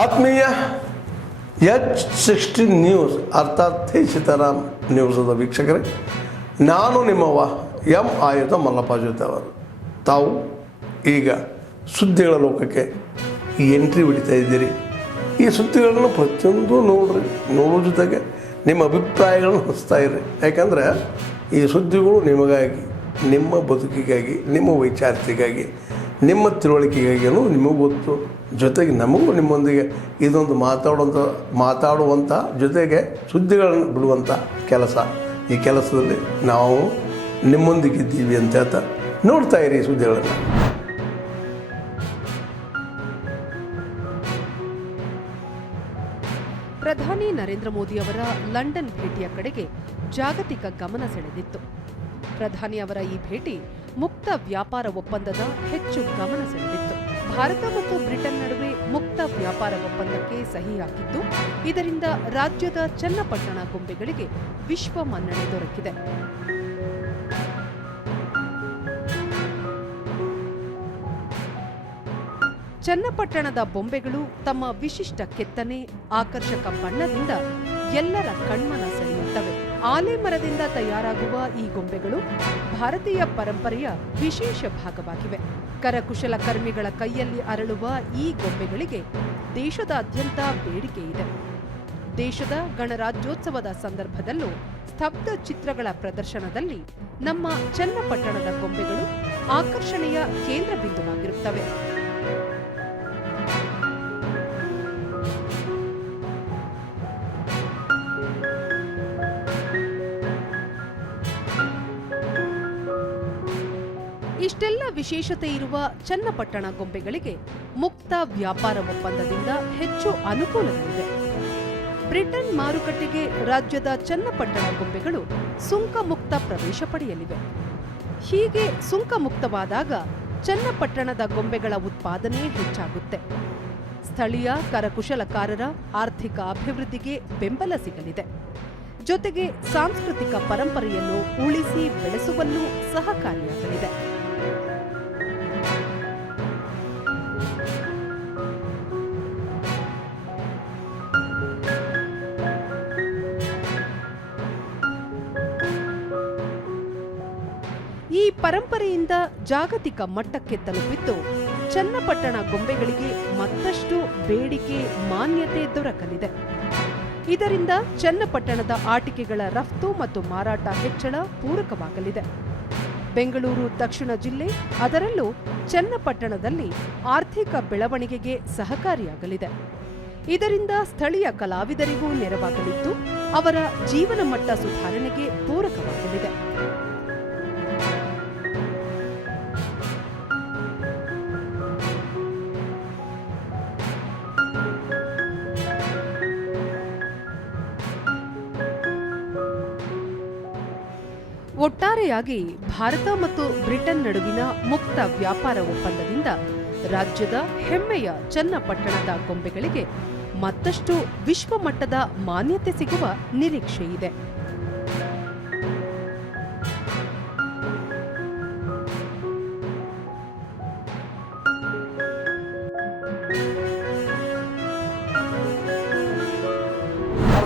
ಆತ್ಮೀಯ H16 news ಅರ್ಥಾತ್ ಹೇ ಸೀತಾರಾಮ್ ನ್ಯೂಸದ ವೀಕ್ಷಕರೇ, ನಾನು ನಿಮ್ಮವ ಎಂ ಆಯುಧ ಮಲ್ಲಪ್ಪ ಜೊತೆ ಅವರು. ತಾವು ಈಗ ಸುದ್ದಿಗಳ ಲೋಕಕ್ಕೆ ಎಂಟ್ರಿ ಹೊಡಿತಾ ಇದ್ದೀರಿ. ಈ ಸುದ್ದಿಗಳನ್ನು ಪ್ರತಿಯೊಂದು ನೋಡೋ ಜೊತೆಗೆ ನಿಮ್ಮ ಅಭಿಪ್ರಾಯಗಳನ್ನು ಹಂಚ್ತಾ ಇರ್ರಿ. ಯಾಕಂದರೆ ಈ ಸುದ್ದಿಗಳು ನಿಮಗಾಗಿ, ನಿಮ್ಮ ಬದುಕಿಗಾಗಿ, ನಿಮ್ಮ ವೈಚಾರಿಕೆಗಾಗಿ, ನಿಮ್ಮ ತಿಳುವಳಿಕೆಗಾಗಿಯೂ ನಿಮಗೂ ಗೊತ್ತು. ಜೊತೆಗೆ ನಮಗೂ ನಿಮ್ಮೊಂದಿಗೆ ಇದೊಂದು ಮಾತಾಡುವಂಥ ಜೊತೆಗೆ ಸುದ್ದಿಗಳನ್ನು ಬಿಡುವಂಥ ಕೆಲಸ. ಈ ಕೆಲಸದಲ್ಲಿ ನಾವು ನಿಮ್ಮೊಂದಿಗಿದ್ದೀವಿ ಅಂತ ಹೇಳ್ತಾ ನೋಡ್ತಾ ಇರಿ ಈ ಸುದ್ದಿಗಳನ್ನು. ಪ್ರಧಾನಿ ನರೇಂದ್ರ ಮೋದಿ ಅವರ ಲಂಡನ್ ಭೇಟಿಯ ಕಡೆಗೆ ಜಾಗತಿಕ ಗಮನ ಸೆಳೆದಿತ್ತು. ಪ್ರಧಾನಿ ಅವರ ಈ ಭೇಟಿ ಮುಕ್ತ ವ್ಯಾಪಾರ ಒಪ್ಪಂದದ ಹೆಚ್ಚು ಗಮನ ಸೆಳೆದಿತ್ತು. ಭಾರತ ಮತ್ತು ಬ್ರಿಟನ್ ನಡುವೆ ಮುಕ್ತ ವ್ಯಾಪಾರ ಒಪ್ಪಂದಕ್ಕೆ ಸಹಿ ಹಾಕಿದ್ದು, ಇದರಿಂದ ರಾಜ್ಯದ ಚನ್ನಪಟ್ಟಣ ಗೊಂಬೆಗಳಿಗೆ ವಿಶ್ವ ಮನ್ನಣೆ ದೊರಕಿದೆ. ಚನ್ನಪಟ್ಟಣದ ಬೊಂಬೆಗಳು ತಮ್ಮ ವಿಶಿಷ್ಟ ಕೆತ್ತನೆ, ಆಕರ್ಷಕ ಬಣ್ಣದಿಂದ ಎಲ್ಲರ ಕಣ್ಮನ ಸೆಳೆಯುತ್ತವೆ. ಆಲೆ ಮರದಿಂದ ತಯಾರಾಗುವ ಈ ಗೊಂಬೆಗಳು ಭಾರತೀಯ ಪರಂಪರೆಯ ವಿಶೇಷ ಭಾಗವಾಗಿವೆ. ಕರಕುಶಲಕರ್ಮಿಗಳ ಕೈಯಲ್ಲಿ ಅರಳುವ ಈ ಗೊಂಬೆಗಳಿಗೆ ದೇಶದಾದ್ಯಂತ ಬೇಡಿಕೆ ಇದೆ. ದೇಶದ ಗಣರಾಜ್ಯೋತ್ಸವದ ಸಂದರ್ಭದಲ್ಲೂ ಸ್ತಬ್ಧ ಚಿತ್ರಗಳ ಪ್ರದರ್ಶನದಲ್ಲಿ ನಮ್ಮ ಚನ್ನಪಟ್ಟಣದ ಗೊಂಬೆಗಳು ಆಕರ್ಷಣೆಯ ಕೇಂದ್ರ ಬಿಂದುವಾಗಿರುತ್ತವೆ. ಇಷ್ಟೆಲ್ಲ ವಿಶೇಷತೆ ಇರುವ ಚನ್ನಪಟ್ಟಣ ಗೊಂಬೆಗಳಿಗೆ ಮುಕ್ತ ವ್ಯಾಪಾರ ಒಪ್ಪಂದದಿಂದ ಹೆಚ್ಚು ಅನುಕೂಲಗಳಿವೆ. ಬ್ರಿಟನ್ ಮಾರುಕಟ್ಟೆಗೆ ರಾಜ್ಯದ ಚನ್ನಪಟ್ಟಣ ಗೊಂಬೆಗಳು ಸುಂಕ ಮುಕ್ತ ಪ್ರವೇಶ ಪಡೆಯಲಿವೆ. ಹೀಗೆ ಸುಂಕ ಮುಕ್ತವಾದಾಗ ಚನ್ನಪಟ್ಟಣದ ಗೊಂಬೆಗಳ ಉತ್ಪಾದನೆ ಹೆಚ್ಚಾಗುತ್ತೆ. ಸ್ಥಳೀಯ ಕರಕುಶಲಕಾರರ ಆರ್ಥಿಕ ಅಭಿವೃದ್ಧಿಗೆ ಬೆಂಬಲ ಸಿಗಲಿದೆ. ಜೊತೆಗೆ ಸಾಂಸ್ಕೃತಿಕ ಪರಂಪರೆಯನ್ನು ಉಳಿಸಿ ಬೆಳೆಸುವಲ್ಲೂ ಸಹಕಾರಿಯಾಗಲಿದೆ. ಈ ಪರಂಪರೆಯಿಂದ ಜಾಗತಿಕ ಮಟ್ಟಕ್ಕೆ ತಲುಪಿದ್ದು ಚನ್ನಪಟ್ಟಣ ಗೊಂಬೆಗಳಿಗೆ ಮತ್ತಷ್ಟು ಬೇಡಿಕೆ, ಮಾನ್ಯತೆ ದೊರಕಲಿದೆ. ಇದರಿಂದ ಚನ್ನಪಟ್ಟಣದ ಆಟಿಕೆಗಳ ರಫ್ತು ಮತ್ತು ಮಾರಾಟ ಹೆಚ್ಚಳ ಪೂರಕವಾಗಲಿದೆ. ಬೆಂಗಳೂರು ದಕ್ಷಿಣ ಜಿಲ್ಲೆ, ಅದರಲ್ಲೂ ಚನ್ನಪಟ್ಟಣದಲ್ಲಿ ಆರ್ಥಿಕ ಬೆಳವಣಿಗೆಗೆ ಸಹಕಾರಿಯಾಗಲಿದೆ. ಇದರಿಂದ ಸ್ಥಳೀಯ ಕಲಾವಿದರಿಗೂ ನೆರವಾಗಲಿದ್ದು, ಅವರ ಜೀವನ ಮಟ್ಟ ಸುಧಾರಣೆಗೆ ಪೂರಕವಾಗಲಿದೆ. ಒಟ್ಟಾರೆಯಾಗಿ ಭಾರತ ಮತ್ತು ಬ್ರಿಟನ್ ನಡುವಿನ ಮುಕ್ತ ವ್ಯಾಪಾರ ಒಪ್ಪಂದದಿಂದ ರಾಜ್ಯದ ಹೆಮ್ಮೆಯ ಚನ್ನಪಟ್ಟಣದ ಗೊಂಬೆಗಳಿಗೆ ಮತ್ತಷ್ಟು ವಿಶ್ವಮಟ್ಟದ ಮಾನ್ಯತೆ ಸಿಗುವ ನಿರೀಕ್ಷೆ ಇದೆ.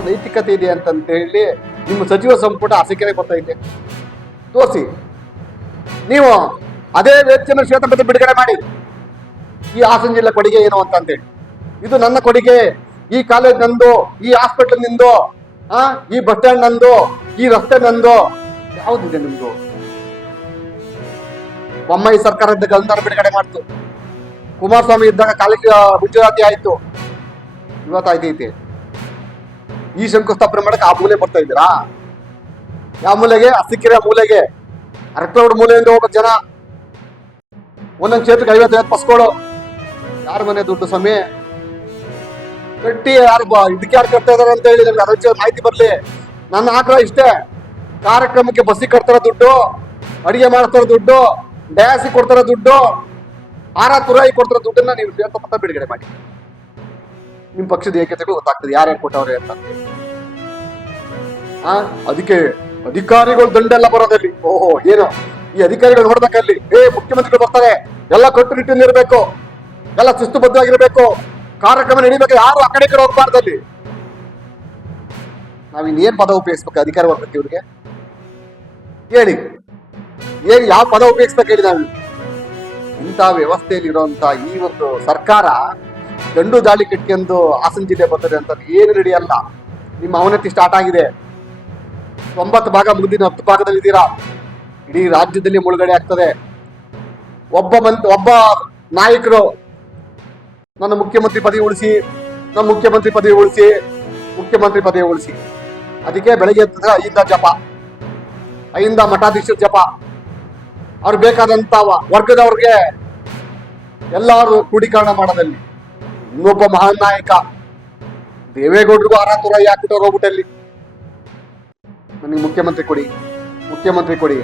ನೈತಿಕತೆ ಇದೆ ಅಂತ ಹೇಳಿ ನಿಮ್ಮ ಸಚಿವ ಸಂಪುಟ ಅರಸೀಕೆರೆ ಗೊತ್ತೈತೆ, ತೋರಿಸಿ. ನೀವು ಅದೇ ವೇದಿಕೆಯನ್ನು ಶ್ವೇತಪತ್ರ ಬಿಡುಗಡೆ ಮಾಡಿ, ಈ ಹಾಸನ ಜಿಲ್ಲೆ ಕೊಡುಗೆ ಏನು ಅಂತಂದೇಳಿ, ಇದು ನನ್ನ ಕೊಡುಗೆ, ಈ ಕಾಲೇಜ್ ನಂದು, ಈ ಹಾಸ್ಪಿಟಲ್ ನಿಂದು, ಈ ಬಸ್ ಸ್ಟ್ಯಾಂಡ್ ನಂದು, ಈ ರಸ್ತೆ ನಂದು. ಯಾವುದಿದೆ ನಿಮ್ದು? ಬೊಮ್ಮಾಯಿ ಸರ್ಕಾರದ ಅನುದಾನ ಬಿಡುಗಡೆ ಮಾಡ್ತು, ಕುಮಾರಸ್ವಾಮಿ ಇದ್ದಾಗ ಕಾಲೇಜ್ ಗುಜರಾತಿ ಆಯ್ತು, ಇವತ್ತಾಯ್ತೈತೆ. ಈ ಶಂಕುಸ್ಥಾಪನೆ ಮಾಡಕ್ಕೆ ಆ ಮೂಲೆ ಬರ್ತಾ ಇದ್ದೀರಾ? ಯಾವ ಮೂಲೆಗೆ? ಅರಸೀಕೆರೆ ಮೂಲೆಗೆ, ಅರಕಲಗೂಡು ಮೂಲೆಯಿಂದ ಹೋಗೋ ಜನ ಒಂದೊಂದು ಕ್ಷೇತ್ರಕ್ಕೆ 50 ಬಸ್ಗಳು. ಯಾರ ಮನೆ ದುಡ್ಡು ಸಮಯ ಕಟ್ಟಿ ಯಾರು ಇದಕ್ಕೆ ಯಾರು ಕಟ್ತಾ ಇದಾರೆ ಅಂತ ಹೇಳಿ ನಮ್ಗೆ ಅದರ ಮಾಹಿತಿ ಬರ್ಲಿ. ನನ್ನ ಆಗ್ರಹ ಇಷ್ಟೇ, ಕಾರ್ಯಕ್ರಮಕ್ಕೆ ಬಸ್ಸಿಗೆ ಕಟ್ತಾರ ದುಡ್ಡು, ಅಡಿಗೆ ಮಾಡ್ತಾರ ದುಡ್ಡು, ಡಯಾಸಿ ಕೊಡ್ತಾರ ದುಡ್ಡು, ತುರಾಯಿ ಕೊಡ್ತಾರ ದುಡ್ಡನ್ನ ನೀವು ಶ್ವೇತಪತ್ರ ಬಿಡುಗಡೆ ಮಾಡಿ. ನಿಮ್ ಪಕ್ಷದ ಏಕತೆಗಳು ಗೊತ್ತಾಗ್ತದೆ ಯಾರ್ಯಾರು ಕೊಟ್ಟವ್ರೆ ಅಂತ. ಅದಕ್ಕೆ ಅಧಿಕಾರಿಗಳು ದಂಡೆಲ್ಲ ಬರೋದಲ್ಲಿ, ಓಹೋ ಏನು ಈ ಅಧಿಕಾರಿಗಳು ನೋಡ್ಬೇಕಲ್ಲಿ, ಮುಖ್ಯಮಂತ್ರಿಗಳು ಬರ್ತಾರೆ, ಎಲ್ಲ ಕಟ್ಟುನಿಟ್ಟಿನಿರ್ಬೇಕು, ಎಲ್ಲ ಶಿಸ್ತುಬದ್ಧವಾಗಿರ್ಬೇಕು, ಕಾರ್ಯಕ್ರಮ ನಡಿಬೇಕು, ಯಾರು ಆ ಕಡೆ ಈ ಕಡೆ ಹೋಗ್ಬಾರ್ದಲ್ಲಿ. ನಾವಿನ್ನೇನ್ ಪದ ಉಪಯೋಗಿಸ್ಬೇಕು ಅಧಿಕಾರ ವರ್ಗಕ್ಕೆ ಇವ್ರಿಗೆ ಹೇಳಿ? ಏನ್ ಯಾವ ಪದ ಉಪಯೋಗಿಸ್ಬೇಕು ಹೇಳಿ? ನಾವು ಇಂಥ ವ್ಯವಸ್ಥೆಯಲ್ಲಿ ಇರುವಂತ ಈ ಒಂದು ಸರ್ಕಾರ ಗಂಡು ದಾಳಿ ಕಿಟ್ಕೊಂಡು ಹಾಸನ ಜಿಲ್ಲೆ ಬರ್ತದೆ ಅಂತ ಏನು ನಡೆಯಲ್ಲ. ನಿಮ್ಮ ಅವನತಿ ಸ್ಟಾರ್ಟ್ ಆಗಿದೆ. 90 ಭಾಗ ಮುಂದಿನ 10 ಭಾಗದಲ್ಲಿ ಇದ್ದೀರಾ. ಇಡೀ ರಾಜ್ಯದಲ್ಲಿ ಮುಳುಗಡೆ ಆಗ್ತದೆ. ಒಬ್ಬ ನಾಯಕರು ನನ್ನ ಮುಖ್ಯಮಂತ್ರಿ ಪದವಿ ಉಳಿಸಿ, ಮುಖ್ಯಮಂತ್ರಿ ಪದವಿ ಉಳಿಸಿ. ಅದಕ್ಕೆ ಬೆಳಗ್ಗೆ ಎದ್ದ ಐಯಿಂದ ಜಪ, ಐಯಿಂದ ಮಠಾಧೀಶರ ಜಪ. ಅವ್ರು ಬೇಕಾದಂತ ವರ್ಗದವ್ರಿಗೆ ಎಲ್ಲಾರು ಕ್ರೋಢೀಕರಣ ಮಾಡೋದಲ್ಲಿ. ಇನ್ನೊಬ್ಬ ಮಹಾನ್ ನಾಯಕ ದೇವೇಗೌಡರಿಗೂ ಆರಾತುರ ಯಾಕಿಟ್ಟವ್ರು ಹೋಗ್ಬಿಟ್ಟಲ್ಲಿ, ನನಗೆ ಮುಖ್ಯಮಂತ್ರಿ ಕೊಡಿ.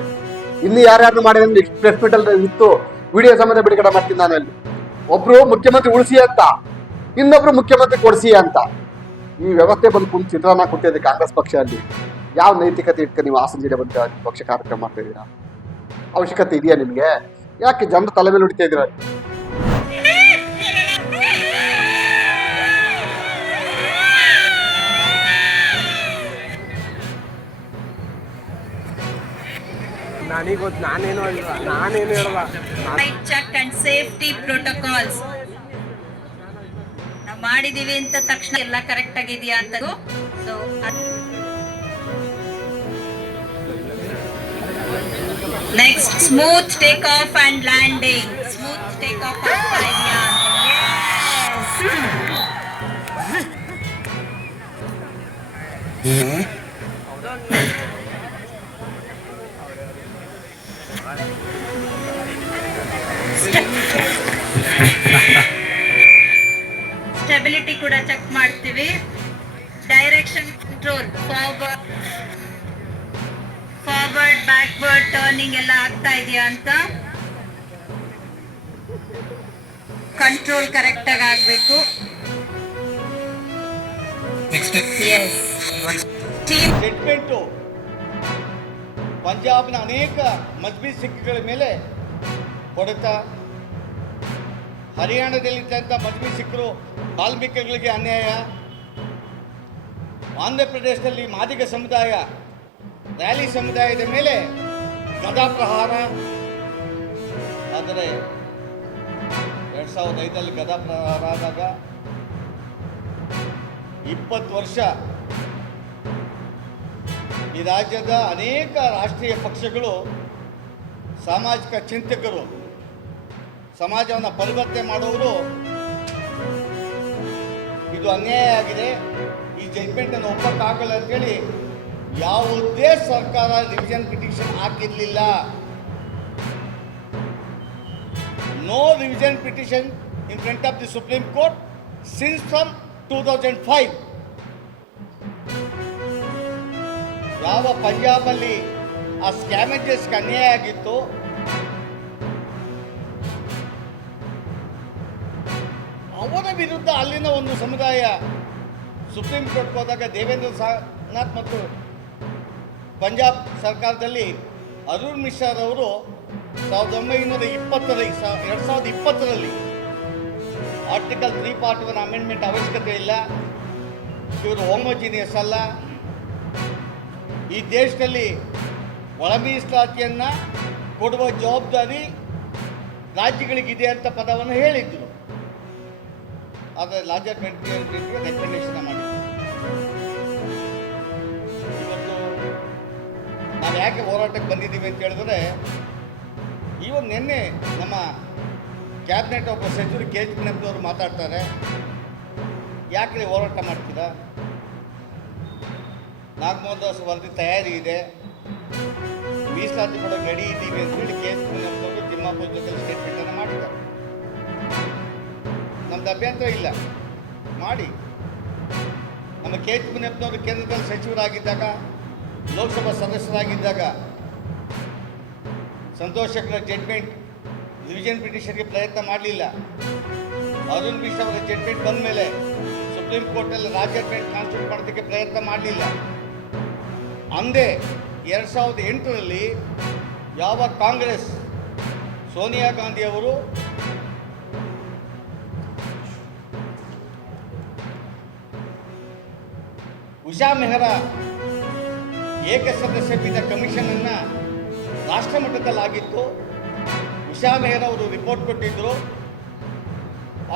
ಇನ್ನು ಯಾರ್ಯಾರು ಮಾಡಿದ್ರೆ ಪ್ರೆಸ್ ಮೀಟ್ ಅಲ್ಲಿ ಇತ್ತು, ವಿಡಿಯೋ ಸಮೇತ ಬಿಡುಗಡೆ ಮಾಡ್ತೀನಿ ನಾನು. ಅಲ್ಲಿ ಒಬ್ರು ಮುಖ್ಯಮಂತ್ರಿ ಉಳಿಸಿ ಅಂತ, ಇನ್ನೊಬ್ರು ಮುಖ್ಯಮಂತ್ರಿ ಕೊಡಿಸಿ ಅಂತ. ಈ ವ್ಯವಸ್ಥೆ ಬಂದು ಕುಂತು ಚಿತ್ರಾನ್ನ ಕೊಟ್ಟಿದೆ ಕಾಂಗ್ರೆಸ್ ಪಕ್ಷ. ಅಲ್ಲಿ ಯಾವ ನೈತಿಕತೆ ಇಟ್ಕೊಂಡು ನೀವು ಹಾಸನ ಜಿಲ್ಲೆ ಬಂದು ಪಕ್ಷ ಕಾರ್ಯಕ್ರಮ ಮಾಡ್ತಾ ಇದ್ದೀರಾ? ಅವಶ್ಯಕತೆ ಇದೆಯಾ ನಿಮ್ಗೆ? ಯಾಕೆ ಜನರ ತಲೆ ಮೇಲೆ ಹೊಡಿತಾ ಇದ್ದೀರಾ? ನಾನೇನು ಹೇಳಲ್ಲ. ಚೆಕ್ ಅಂಡ್ ಸೇಫ್ಟಿ ಪ್ರೋಟೋಕಾಲ್ಸ್ ನಾವು ಮಾಡಿದೀವಿ ಅಂತ ತಕ್ಷಣ ಎಲ್ಲ ಕರೆಕ್ಟ್ ಆಗಿದೆಯಾ ಅಂತ. So next smooth take off and landing. Smooth take off ಆಗ್ತಾ ಇದೆಯಾ? ಸ್ಟೆಬಿಲಿಟಿ ಕೂಡ ಚೆಕ್ ಮಾಡ್ತೀವಿ. Direction control, forward backward turning ಎಲ್ಲ ಆಗ್ತಾ ಇದೆಯಾ ಅಂತ. ಕಂಟ್ರೋಲ್ ಕರೆಕ್ಟ್ ಆಗಿ ಆಗ್ಬೇಕು. ಜಡ್ಜ್ಮೆಂಟು ಪಂಜಾಬ್ನ ಅನೇಕ ಮಜ್ಬಿ ಸಿಖ್ಗಳ ಮೇಲೆ ಹೊಡೆತ, ಹರಿಯಾಣದಲ್ಲಿದ್ದಂಥ ಮಜ್ಬಿ ಸಿಖ್ರು ವಾಲ್ಮೀಕಿಗಳಿಗೆ ಅನ್ಯಾಯ, ಆಂಧ್ರ ಪ್ರದೇಶದಲ್ಲಿ ಮಾದಿಗ ಸಮುದಾಯ, ರ್ಯಾಲಿ ಸಮುದಾಯದ ಮೇಲೆ ಗದಾ ಪ್ರಹಾರ. ಆದರೆ 2005 ಗದಾ ಪ್ರಹಾರ ಆದಾಗ 20 ವರ್ಷ ಈ ರಾಜ್ಯದ ಅನೇಕ ರಾಷ್ಟ್ರೀಯ ಪಕ್ಷಗಳು, ಸಾಮಾಜಿಕ ಚಿಂತಕರು, ಸಮಾಜವನ್ನು ಪರಿವರ್ತನೆ ಮಾಡುವವರು ಇದು ಅನ್ಯಾಯ ಆಗಿದೆ, ಈ ಜಡ್ಜ್ಮೆಂಟನ್ನು ಒಪ್ಪಕ್ಕಾಗಲ್ಲ ಅಂತೇಳಿ ಯಾವುದೇ ಸರ್ಕಾರ ರಿವಿಷನ್ ಪಿಟಿಷನ್ ಹಾಕಿರಲಿಲ್ಲ. No revision petition in front of the supreme court since from 2005. ಯಾವ ಪಂಜಾಬಲ್ಲಿ ಆ ಸ್ಕ್ಯಾಮೇಜಸ್ಗೆ ಅನ್ಯಾಯ ಆಗಿತ್ತು, ಅವರ ವಿರುದ್ಧ ಅಲ್ಲಿನ ಒಂದು ಸಮುದಾಯ ಸುಪ್ರೀಂ ಕೋರ್ಟ್ಗೆ ಹೋದಾಗ ದೇವೇಂದ್ರ ಫಡ್ನವೀಸ್ ಮತ್ತು ಪಂಜಾಬ್ ಸರ್ಕಾರದಲ್ಲಿ ಅರುಣ್ ಮಿಶ್ರಾ ಅವರು 2020ರಲ್ಲಿ ಆರ್ಟಿಕಲ್ 3(1) ಅಮೆಂಡ್ಮೆಂಟ್ ಅವಶ್ಯಕತೆ ಇಲ್ಲ, ಇವರು ಹೋಮೋಜಿನಿಯಸ್ ಅಲ್ಲ, ಈ ದೇಶದಲ್ಲಿ ಒಳ ಮೀಸಲಾತಿಯನ್ನು ಕೊಡುವ ಜವಾಬ್ದಾರಿ ರಾಜ್ಯಗಳಿಗಿದೆ ಅಂತ ಪದವನ್ನು ಹೇಳಿದ್ರು. ಆದರೆ ಲಾರ್ಜರ್ ಮೆಂಟಿಗೆ ರೆಕಮೆಂಡೇಶನ್ ಮಾಡಿದ್ರು. ಇವತ್ತು ನಾವು ಯಾಕೆ ಹೋರಾಟಕ್ಕೆ ಬಂದಿದ್ದೀವಿ ಅಂತ ಹೇಳಿದ್ರೆ, ಇವತ್ತು ನಿನ್ನೆ ನಮ್ಮ ಕ್ಯಾಬಿನೆಟ್ ಒಬ್ಬ ಸಚಿವರು KHP ಅವರು ಮಾತಾಡ್ತಾರೆ, ಯಾಕೆ ಹೋರಾಟ ಮಾಡ್ತೀರಾ? ನಾಗಮೋಹನ್ ದಾಸ್ ವರದಿ ತಯಾರಿ ಇದೆ, ಮೀಸಲಾತಿ ಕೊಡೋಕೆ ರೆಡಿ ಇದ್ದೀವಿ ಅಂತೇಳಿ KHP ತಿಮ್ಮಾಪುರ ಜೊತೆ ಸ್ಟೇಟ್ಮೆಂಟನ್ನು ಮಾಡಿದ್ದಾರೆ. ನಮ್ದು ಅಭ್ಯಂತರ ಇಲ್ಲ, ಮಾಡಿ. ನಮ್ಮ KHP ಕೇಂದ್ರದಲ್ಲಿ ಸಚಿವರಾಗಿದ್ದಾಗ, ಲೋಕಸಭಾ ಸದಸ್ಯರಾಗಿದ್ದಾಗ ಸಂತೋಷ್ ಶೆಟ್ಟರ್ ಜಡ್ಜ್ಮೆಂಟ್ ರಿವಿಷನ್ ಪಿಟಿಷನ್ಗೆ ಪ್ರಯತ್ನ ಮಾಡಲಿಲ್ಲ. ಅರುಣ್ ಮಿಶ್ರಾ ಅವರ ಜಡ್ಜ್ಮೆಂಟ್ ಬಂದ ಮೇಲೆ ಸುಪ್ರೀಂ ಕೋರ್ಟಲ್ಲಿ ರಾಜ್ಯಮೆಂಟ್ ಕಾನ್ಸ್ಟಿಟ್ಯೂಟ್ ಮಾಡೋದಕ್ಕೆ ಪ್ರಯತ್ನ ಮಾಡಲಿಲ್ಲ. ಅಂದೇ 2008ರಲ್ಲಿ ಯಾವ ಕಾಂಗ್ರೆಸ್ ಸೋನಿಯಾ ಗಾಂಧಿ ಅವರು ಉಷಾ ಮೆಹ್ರಾ ಏಕಸದಸ್ಯ ಪೀಠ ಕಮಿಷನನ್ನು ರಾಷ್ಟ್ರ ಮಟ್ಟದಲ್ಲಾಗಿತ್ತು. ಉಷಾ ಮೆಹ್ರಾ ಅವರು ರಿಪೋರ್ಟ್ ಕೊಟ್ಟಿದ್ದರು,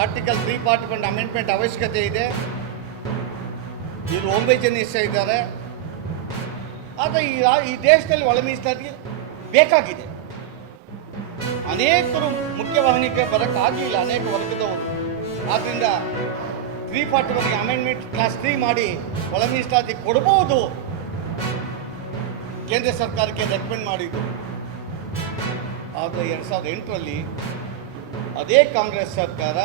ಆರ್ಟಿಕಲ್ 341 ಅಮೆಂಡ್ಮೆಂಟ್ ಅವಶ್ಯಕತೆ ಇದೆ, ಇವರು ಓಂಬೇಜನಿಷ್ಟ ಇದ್ದಾರೆ. ಆದರೆ ಈ ದೇಶದಲ್ಲಿ ಒಳ ಮೀಸಲಾತಿ ಬೇಕಾಗಿದೆ. ಅನೇಕರು ಮುಖ್ಯವಾಹಿನಿಗೆ ಬರೋಕ್ಕಾಗಲಿಲ್ಲ, ಅನೇಕ ವರ್ಗದವರು. ಆದ್ದರಿಂದ 341 ಅಮೆಂಡ್ಮೆಂಟ್ ಕ್ಲಾಸ್ 3 ಮಾಡಿ ಒಳ ಮೀಸಲಾತಿ ಕೊಡ್ಬೋದು ಕೇಂದ್ರ ಸರ್ಕಾರಕ್ಕೆ ರೆಕಮೆಂಡ್ ಮಾಡಿದ್ದು. ಆದರೆ 2008ರಲ್ಲಿ ಅದೇ ಕಾಂಗ್ರೆಸ್ ಸರ್ಕಾರ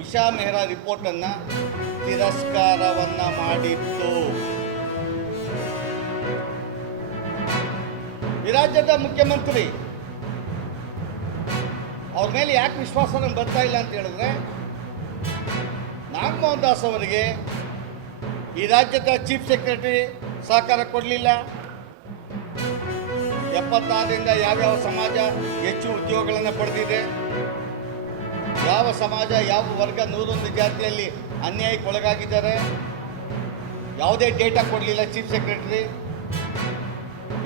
ಉಷಾ ಮೆಹ್ರಾ ರಿಪೋರ್ಟನ್ನು ತಿರಸ್ಕಾರವನ್ನು ಮಾಡಿತ್ತು. ಈ ರಾಜ್ಯದ ಮುಖ್ಯಮಂತ್ರಿ ಅವ್ರ ಮೇಲೆ ಯಾಕೆ ವಿಶ್ವಾಸ ಬರ್ತಾ ಇಲ್ಲ ಅಂತ ಹೇಳಿದ್ರೆ, ನಾಗಮೋಹನ್ ದಾಸ್ ಅವರಿಗೆ ಈ ರಾಜ್ಯದ ಚೀಫ್ ಸೆಕ್ರೆಟರಿ ಸಹಕಾರ ಕೊಡಲಿಲ್ಲ. 76ರಿಂದ ಯಾವ್ಯಾವ ಸಮಾಜ ಹೆಚ್ಚು ಉದ್ಯೋಗಗಳನ್ನು ಪಡೆದಿದೆ, ಯಾವ ಸಮಾಜ ಯಾವ ವರ್ಗ 101 ಜಾತಿಯಲ್ಲಿ ಅನ್ಯಾಯಕ್ಕೊಳಗಾಗಿದ್ದಾರೆ, ಯಾವುದೇ ಡೇಟಾ ಕೊಡಲಿಲ್ಲ ಚೀಫ್ ಸೆಕ್ರೆಟರಿ.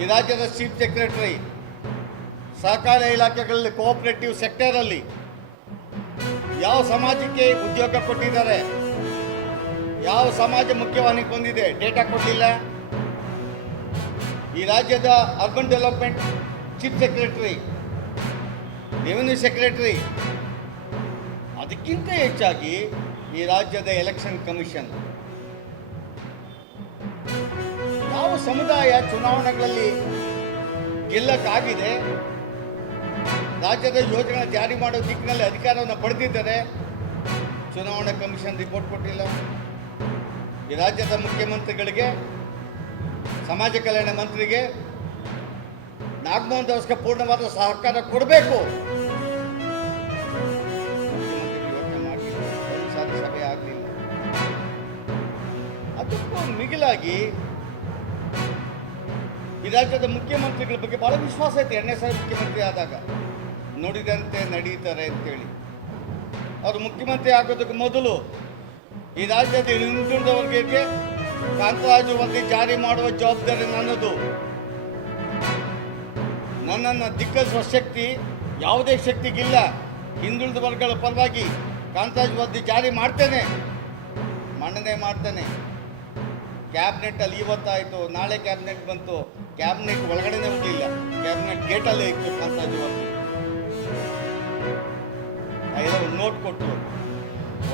ಈ ರಾಜ್ಯದ ಚೀಫ್ ಸೆಕ್ರೆಟರಿ ಸಹಕಾರ ಇಲಾಖೆಗಳಲ್ಲಿ ಕೋಆಪರೇಟಿವ್ ಸೆಕ್ಟರಲ್ಲಿ ಯಾವ ಸಮಾಜಕ್ಕೆ ಉದ್ಯೋಗ ಕೊಟ್ಟಿದ್ದಾರೆ, ಯಾವ ಸಮಾಜ ಮುಖ್ಯವಾಹಿನಿಗೆ ಬಂದಿದೆ, ಡೇಟಾ ಕೊಡಲಿಲ್ಲ. ಈ ರಾಜ್ಯದ urban development chief secretary, revenue secretary, ಅದಕ್ಕಿಂತ ಹೆಚ್ಚಾಗಿ ಈ ರಾಜ್ಯದ ಎಲೆಕ್ಷನ್ ಕಮಿಷನ್ ಯಾವ ಸಮುದಾಯ ಚುನಾವಣೆಗಳಲ್ಲಿ ಗೆಲ್ಲಕ್ಕಾಗಿದೆ, ರಾಜ್ಯದ ಯೋಜನೆ ಜಾರಿ ಮಾಡೋ ದಿಕ್ಕಿನಲ್ಲಿ ಅಧಿಕಾರವನ್ನು ಪಡೆದಿದ್ದಾರೆ, ಚುನಾವಣಾ ಕಮಿಷನ್ ರಿಪೋರ್ಟ್ ಕೊಟ್ಟಿಲ್ಲ. ಈ ರಾಜ್ಯದ ಮುಖ್ಯಮಂತ್ರಿಗಳಿಗೆ, ಸಮಾಜ ಕಲ್ಯಾಣ ಮಂತ್ರಿಗೆ ನಾಗಮೋಹನ್ ದಾಸ್ಗೆ ಪೂರ್ಣವಾದ ಸಹಕಾರ ಕೊಡಬೇಕು. ಮುಖ್ಯಮಂತ್ರಿಗಳು ಯೋಚನೆ ಮಾಡಲಿಲ್ಲ, ಒಂದು ಸಾರಿ ಸಭೆ ಆಗಲಿಲ್ಲ. ಅದಕ್ಕೂ ಮಿಗಿಲಾಗಿ ಈ ರಾಜ್ಯದ ಮುಖ್ಯಮಂತ್ರಿಗಳ ಬಗ್ಗೆ ಭಾಳ ವಿಶ್ವಾಸ ಐತೆ. 2ನೇ ಸಾರಿ ಮುಖ್ಯಮಂತ್ರಿ ಆದಾಗ ನುಡಿದಂತೆ ನಡೀತಾರೆ ಅಂತೇಳಿ. ಅವರು ಮುಖ್ಯಮಂತ್ರಿ ಆಗೋದಕ್ಕೆ ಮೊದಲು ಈ ರಾಜ್ಯದ ಹಿಂದುಳಿದ ವರ್ಗಕ್ಕೆ ಕಾಂತರಾಜು ವರದಿ ಜಾರಿ ಮಾಡುವ ಜವಾಬ್ದಾರಿ ನನ್ನದು. ನನ್ನನ್ನು ದಿಕ್ಕರಿಸುವ ಶಕ್ತಿ ಯಾವುದೇ ಶಕ್ತಿಗಿಲ್ಲ. ಹಿಂದುಳಿದ ವರ್ಗಗಳ ಪರವಾಗಿ ಕಾಂತರಾಜು ವರದಿ ಜಾರಿ ಮಾಡ್ತೇನೆ, ಮಂಡನೆ ಮಾಡ್ತೇನೆ. ಕ್ಯಾಬಿನೆಟ್ಟಲ್ಲಿ ಇವತ್ತಾಯಿತು, ನಾಳೆ ಕ್ಯಾಬಿನೆಟ್ ಬಂತು, ಕ್ಯಾಬಿನೆಟ್ ಒಳಗಡೆನೇ ಹೋಗಲಿಲ್ಲ, ಕ್ಯಾಬಿನೆಟ್ ಗೇಟಲ್ಲೇ ಇತ್ತು ಕಾಂತರಾಜು ವರದಿ. ಎಲ್ಲ ನೋಟ್ ಕೊಟ್ಟರು,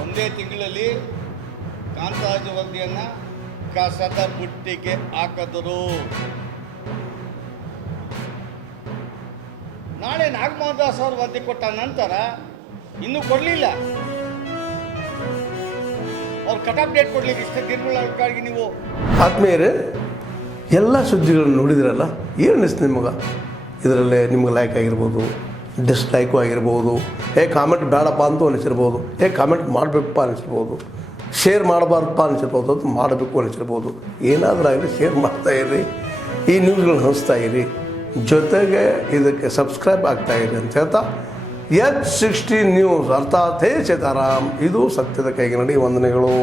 ಒಂದೇ ತಿಂಗಳಲ್ಲಿ ಕಾಂತರಾಜು ವರದಿಯನ್ನು ಕಸದ ಬುಟ್ಟಿಗೆ ಹಾಕಿದರು. ನಾಳೆ ನಾಗಮೋಹನ್ ದಾಸ್ ಅವರು ವರದಿ ಕೊಟ್ಟ ನಂತರ ಇನ್ನೂ ಕೊಡಲಿಲ್ಲ. ಅವ್ರು ಕಟ್ ಆಫ್ ಡೇಟ್ ಕೊಡ್ಲಿಕ್ಕೆ ಇಷ್ಟ ದಿನಗಳಾಗಿ ನೀವು ಆತ್ಮೀಯರೇ, ಎಲ್ಲ ಸುದ್ದಿಗಳನ್ನು ನೋಡಿದ್ರಲ್ಲ, ಏನು ಅನಿಸ್ತು ನಿಮಗೆ? ಇದರಲ್ಲೇ ನಿಮ್ಗೆ ಲೈಕ್ ಆಗಿರ್ಬೋದು, ಡಿಸ್ಲೈಕು ಆಗಿರ್ಬೋದು, ಕಾಮೆಂಟ್ ಬೇಡಪ್ಪ ಅಂತೂ ಅನಿಸಿರ್ಬೋದು, ಕಾಮೆಂಟ್ ಮಾಡಬೇಕಪ್ಪ ಅನಿಸಿರ್ಬೋದು, ಶೇರ್ ಮಾಡಬಾರ್ದಪ್ಪ ಅನಿಸಿರ್ಬೋದು, ಅದು ಮಾಡಬೇಕು ಅನಿಸಿರ್ಬೋದು. ಏನಾದರೂ ಆಗಲಿ ಶೇರ್ ಮಾಡ್ತಾಯಿರಿ, ಈ ನ್ಯೂಸ್ಗಳನ್ನ ಹಂಚ್ತಾ ಇರಿ, ಜೊತೆಗೆ ಇದಕ್ಕೆ ಸಬ್ಸ್ಕ್ರೈಬ್ ಆಗ್ತಾಯಿರಿ ಅಂತ ಹೇಳ್ತಾ H16 ನ್ಯೂಸ್ ಅರ್ಥಾತ್ ಹೇ ಸೀತಾರಾಮ್, ಇದು ಸತ್ಯದ ಕೈಗೆ ನಡಿ. ವಂದನೆಗಳು.